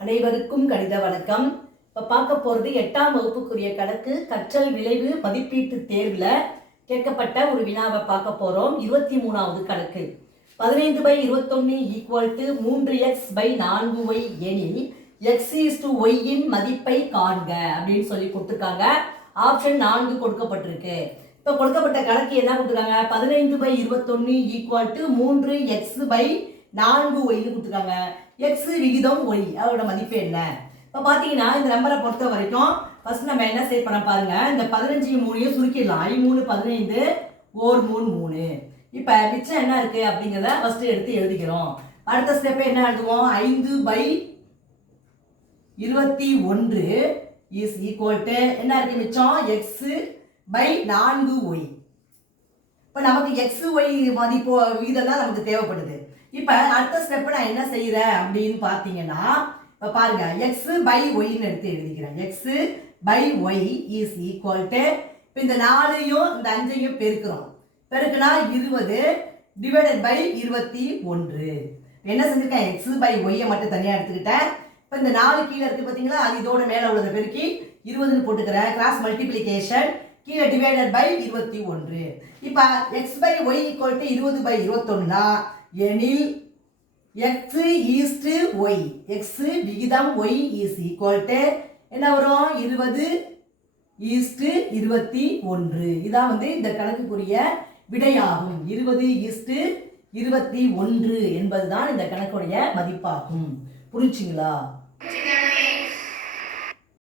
அனைவருக்கும் கணித வணக்கம். இப்போ பார்க்க போகிறது 8ஆம் வகுப்புக்குரிய கணக்கு கற்றல் விளைவு மதிப்பீட்டு தேர்வில் கேட்கப்பட்ட ஒரு வினாவை பார்க்க போகிறோம். 23வது கணக்கு 15/21 = 3x/4y எனில் x/y இன் மதிப்பை காண்க அப்படின்னு சொல்லி கொடுத்துருக்காங்க. ஆப்ஷன் 4 கொடுக்கப்பட்டிருக்கு. இப்போ கொடுக்கப்பட்ட கணக்கு என்ன கொடுத்துருக்காங்க? 15/21 = 3x/4y கொடுத்துருக்காங்க. x விகிதம் y அதோட மதிப்பு என்ன? இப்போ பார்த்தீங்கன்னா இந்த நம்பரை பொறுத்த வரைக்கும் ஃபர்ஸ்ட் நம்ம என்ன செய்ய பண்ண பாருங்க. இந்த 15 3 சுருக்கிடலாம். 3 15 1 3 3. இப்போ மிச்சம் என்ன இருக்கு அப்படிங்கிறத ஃபர்ஸ்ட் எடுத்து எழுதிக்கிறோம். அடுத்த ஸ்டெப் என்ன எழுதுவோம்? 5/21 இஸ் ஈக்குவல் டு என்ன இருக்கு மிச்சம்? x/4y. இப்போ நமக்கு xy மதிப்பு விகிதம் தான் நமக்கு தேவைப்படுது. இப்போ அடுத்த ஸ்டெப் நான் என்ன செய்யறேன் அப்படின்னு பார்த்தீங்கன்னா, இப்போ பாருங்க x/y எடுத்து எழுதிக்கிறேன். x/y இஸ் ஈக்குவல் டு இப்போ இந்த 4ஐயும் இந்த 5ஐயும் பெருக்கிறோம். பெருக்குனா 20 டிவைடட் பை 21. என்ன செஞ்சிருக்கேன்? x/y மட்டும் தனியாக எடுத்துக்கிட்டேன். இப்போ இந்த 4 கீழே இருக்கு பார்த்தீங்களா? அது இதோட மேலே உள்ளதை பெருக்கி 20ன்னு போட்டுக்கிறேன். கிராஸ் மல்டிப்ளிகேஷன் கீழே டிவைடட் பை 21. இப்போ x/y = 20/21 எனில் x/y x விகிதம் y இஸ் ஈக்குவல் டு என்ன வரும்? 20/21. இதான் இந்த கணக்குக்குரிய விடையாகும். 20/21 என்பதுதான் இந்த கணக்குடைய மதிப்பாகும். புரிஞ்சுங்களா?